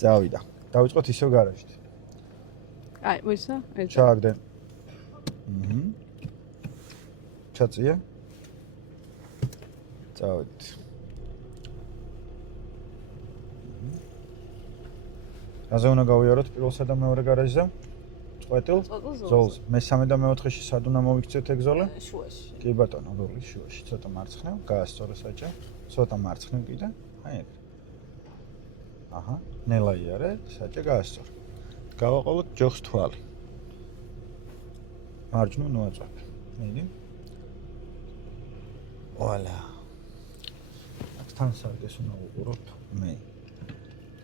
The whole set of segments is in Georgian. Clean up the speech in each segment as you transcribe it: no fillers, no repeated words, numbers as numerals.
წავიდა. დავიწყოთ ისევ გარაჟით. აი, მოიცა? ჩააგდენ. ჩაწია. წავიდით. აზე უნდა გავიაროთ პირველსა და მეორე გარაჟზე. წყვეტილ ზოლს. მესამე და მეოთხეში სად უნდა მოვიქცეთ ეგ ზოლი? შუაში. კი ბატონო, როლის შუაში. ცოტა მარცხნივ, გაასწორო საჭა. ცოტა მარცხნივ კიდე. აი ეგ. აჰა, ნელა იარე, საჭა გაასწორო. გავაყოლოთ ჯოხს თვალი. მარჯვნივ ნოაწვევ. მიდი. ვალა. თან სარგეს უნდა უყუროთ მე.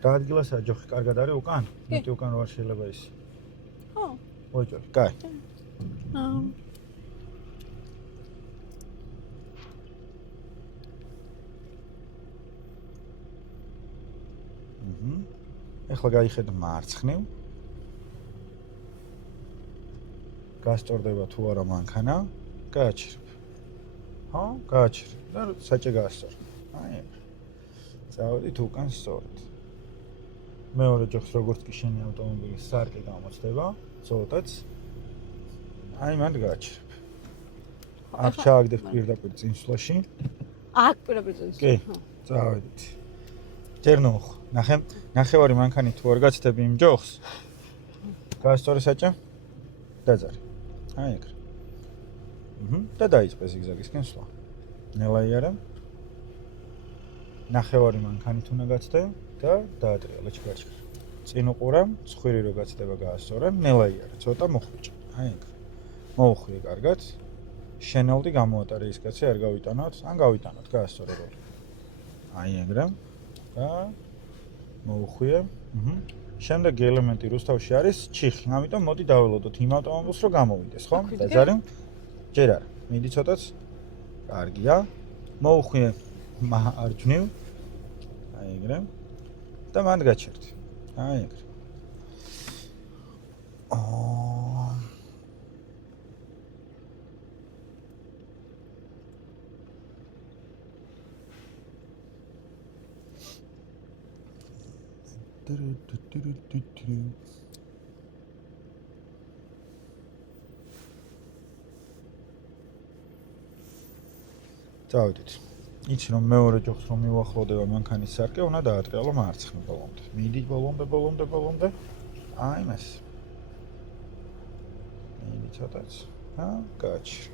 რა ადგილასაა ჯოხი კარგად არის უკან? მეტი უკან რა შეიძლება ის? ხო. ვაჭარ, კაი. ეხლა გაიხედა მარცხნივ. გასწორდება თუ არა მანქანა, გააჩერებ. ხო, გააჩერებ. და საჭე გაასწორო. აი. წავედით უკან სწორად. მეორე ჯოხს როგორც კი შენი ავტომობილის სარკე გამოწდება, ცოტაც. აი მანდ გააჩერებ. აქ ჩააგდებ პირდაპირ წინსვლაში. აქ პირდაპირ წინსვლაში. კი, წავედით. ჯერ ნუხ. ნახევარი მანქანი თუ არ გაცდები იმ ჯოხს. გაასწორო საჭე? დაძარი. აი ეგ. და დაიწყე ზიგზაგისკენ სვლა. ნელა იარა. ნახევარი მანქანით უნდა გაცდე და დაატრიალა ჩქარჩქარ. წინ უყურა, ცხვირი რო გაცდება გაასწორე, ნელა იარა, ცოტა მოხვიჭა. აი ეგ. მოუხვიე კარგად. შენელდი გამოატარე ის კაცი არ გავიტანოთ, ან გავიტანოთ, გაასწორე როლი. აი ეგრე. და მოუხვიე. შემდეგი ელემენტი რუსთავში არის ჩიხი. ამიტომ მოდი დაველოდოთ იმ ავტომობილს რომ გამოვიდეს, ხო? დაძარი? ჯერ არა. მიდი ცოტაც. კარგია. მოუხვიე მარჯვნივ. აი ეგრე. და მანდ გაჩერდი. აი ეგრე. წავედით. იცი რომ მეორე ჯოხს რომ მივახლოვდება მანქანის სარკე, უნდა დაატრიალო მარცხნივ ბოლომდე. მიდი ბოლომდე. აი მას. მიდი ცოტაც. გააჩერე.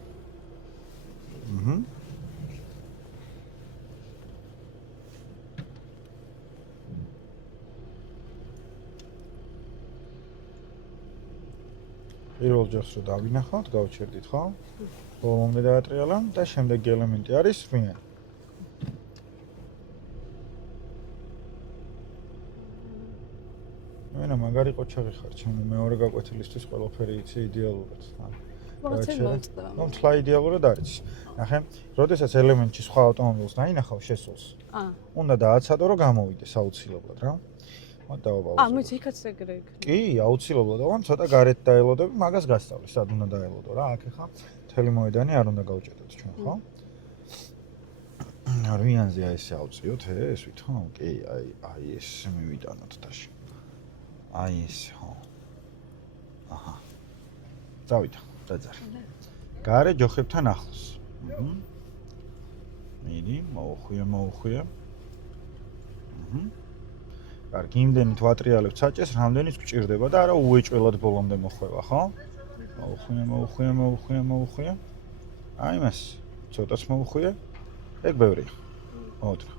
პირველ ჯოხს რო დავინახავთ, გავჩერდით, ხო? ბოლომდე დაატრიალა და შემდეგი ელემენტი არის რვიანი. მენა მაგარი ყოჩაღი ხარ, ჩემი მეორე გაკვეთილისთვის ყველაფერი იცი იდეალურად. ნუ თლა იდეალურად არის. ნახე, როდესაც ელემენტში სხვა ავტომობილს დაინახავ შესულს. უნდა დააცადო რომ გამოვიდეს აუცილებლად რა. დავაბავო. მოიცა იქაც ეგრე იქ. კი, აუცილებლად, მაგრამ ცოტა გარეთ დაელოდები, მაგას გასწავლე, სად უნდა დაელოდო რა. აქ ხა მთელი მოედანი არ უნდა გავჭედოთ ჩვენ, ხო? რვიანზე აი ესე ავწიოთ ეს ვითომ? კი, აი ეს მივიტანოთ დაში. აი ეს, ხო. აჰა. წავიდა, დაძარი. გარე ჯოხებთან ახლოს. მიდი, მოუხვიე. კარგი, იმდენი თუ ატრიალებთ საჭეს, რამდენიც გჭირდება და არა უეჭველად ბოლომდე მოხვევა, ხო? მოუხვიე. აი მას, ცოტაც მოუხვიე. ეგ ბევრია. ოდნავ.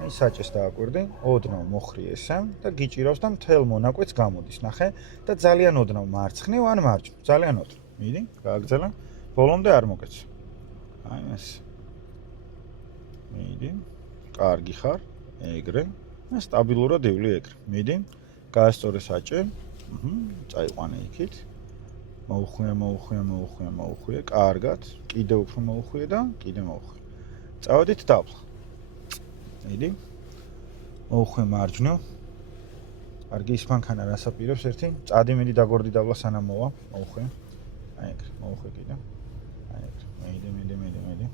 აი საჭეს დააკვირდი, ოდნავ მოხრი ესე და გიჭირავს და მთელ მონაკვეთს გამოდის, ნახე? და ძალიან ოდნავ მარცხნივ ან მარჯვნივ, ძალიან ოდნავ. მიდი, გააგრძელა. ბოლომდე არ მოგეცე. აი მას. მიდი. კარგი ხარ, ეგრე. სტაბილურად ივლი ეგრე. მიდი. გაასწორე საჭე. წაიყვანე იქით. მოუხვიე. კარგად. კიდე უფრო მოუხვიე და კიდე მოუხვიე. წავედით დაბლა. მიდი. მოუხვიე მარჯვნივ. კარგი ის მანქანა რას აპირებს ერთი? წადი მიდი დაგორდი დაბლა სანამ მოვა. მოუხვიე. აი ეგრე. მოუხვიე კიდე. აი ეგრე. მიდი.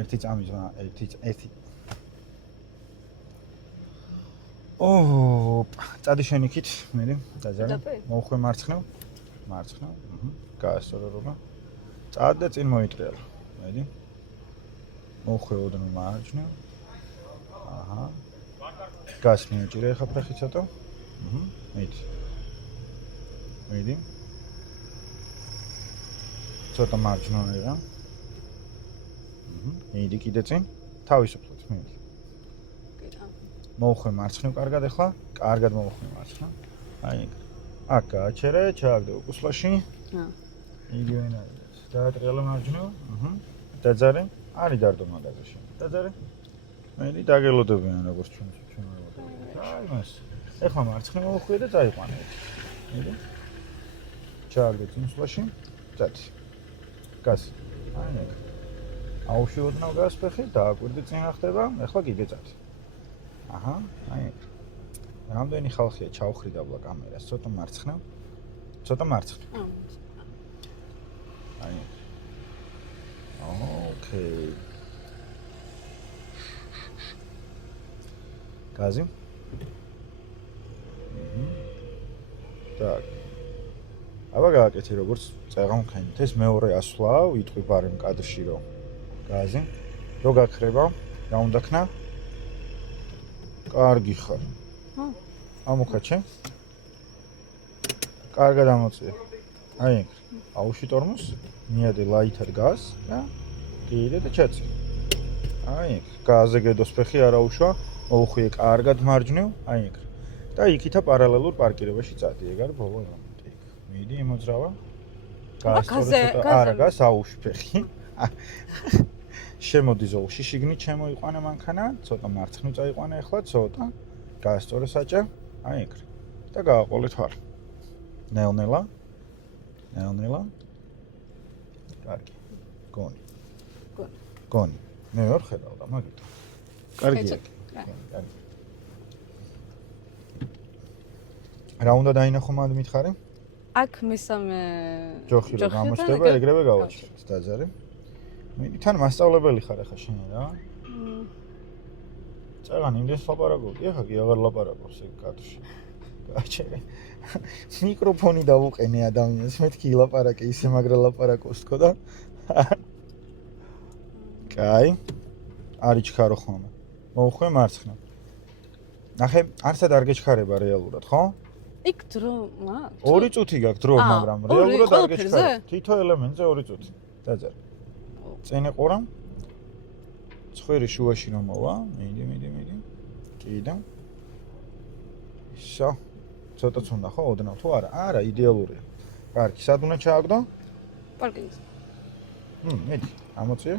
ერთი წამიძვა, ერთი წადი შენ იქით, მე დაძარე. დაბე? მოუხვე მარცხნივ. მარცხნივ. გაასწორო როგორ. წადი და წინ მოიტრიალა. მედი. მოუხვე ოდნავ მარჯვნივ. აჰა. გას მიეჭირე ხა ფრეხი ცოტა. მედი. მედი. ცოტა მარჯვნივ. მედი კიდე წინ. თავისუფლად მედი. მოუხვე მარცხნივ კარგად ახლა. კარგად მოუხვე მარცხნივ. აი ეგ. აქ გააჩერე, ჩააგდე უკუსლაში. იგივე არის. დაატრიალა მარჯვნივ. დაძარე. არის დარდო მაგაზე. დაძარე. მედი დაგელოდებიან როგორც ჩვენ ველოდებით. აი მას. ეხლა მარცხნივ მოუხვიე და წაიყვანე. მედი. ჩააგდე წინსვლაში. წადი. გას. აი ეგ. აუშვიოდნავ გას ფეხი, დააკვირდი წინა ხდება, ეხლა კიდე წადი. აჰა, აი ეგ. რამდენი ხალხია ჩაუხრიდა აბლა კამერას, ცოტა მარცხნივ. ცოტა მარცხნივ. აი ეგ. ოკეი. გაზი. так. აბა გააკეთე როგორც წეღამქენით. ეს მეორე ასვლა, ვიტყვი ბარემ კადრში რომ. გაზი. რო გაქრება, რა უნდა ქნა? კარგი ხარ. ამოქაჩე. კარგად ამოწია. აი ეგ. აუში ტორმოს, მიადე ლაითად გას და კიდე და ჩაწი. აი ეგ. გაზზე გედოს ფეხი არ აუშვა, მოუხვიე კარგად მარჯვნივ, აი ეგ. და იქითა პარალელურ პარკირებაში წადი, ეგ არის ბოლო მომენტი. მიდი იმოძრავა. გასწორე ცოტა, არა, გას აუში ფეხი. შემოდი ზოლში, შიგნით შემოიყვანე მანქანა, ცოტა მარცხნივ წაიყვანე ახლა, ცოტა. გაასწორე საჭა, აი ეგ. და გააყოლე თვარ. ნელ-ნელა. ნელ-ნელა. კარგი. გონი. გონი. მე ვერ ხედავ და მაგითო. კარგია. კარგი. რა უნდა დაინახო მანდ მითხარი? აქ მესამე ჯოხი რომ გამოჩნდება, ეგრევე გავაჩერეთ, დაძარე. მიდი თან მასწავლებელი ხარ ახლა შენ რა? წაღან იმდენს ლაპარაკობდი, ახლა კი აღარ ლაპარაკობს ეგ კადრში. გააჩერე. მიკროფონი დავუყენე ადამიანს, მეთქი ლაპარაკე ისე მაგრა ლაპარაკობს თქო და. კაი. არის ჩქარო ხოლმე. მოუხვე მარცხნა. ნახე, არცად არ გეჩქარება რეალურად, ხო? იქ დრო მაქვს. 2 წუთი გაქვს დრო, მაგრამ რეალურად არ გეჩქარება. თითო ელემენტზე 2 წუთი. დაძარე. წინ ეყურა. ცხვირი შუაში რომ მოვა, მიდი. კიდე. ისო. ცოტაც უნდა ხო, ოდნავ თუ არა? არა, იდეალურია. კარგი, სად უნდა ჩააგდო? პარკინგზე. მედი, ამოწია.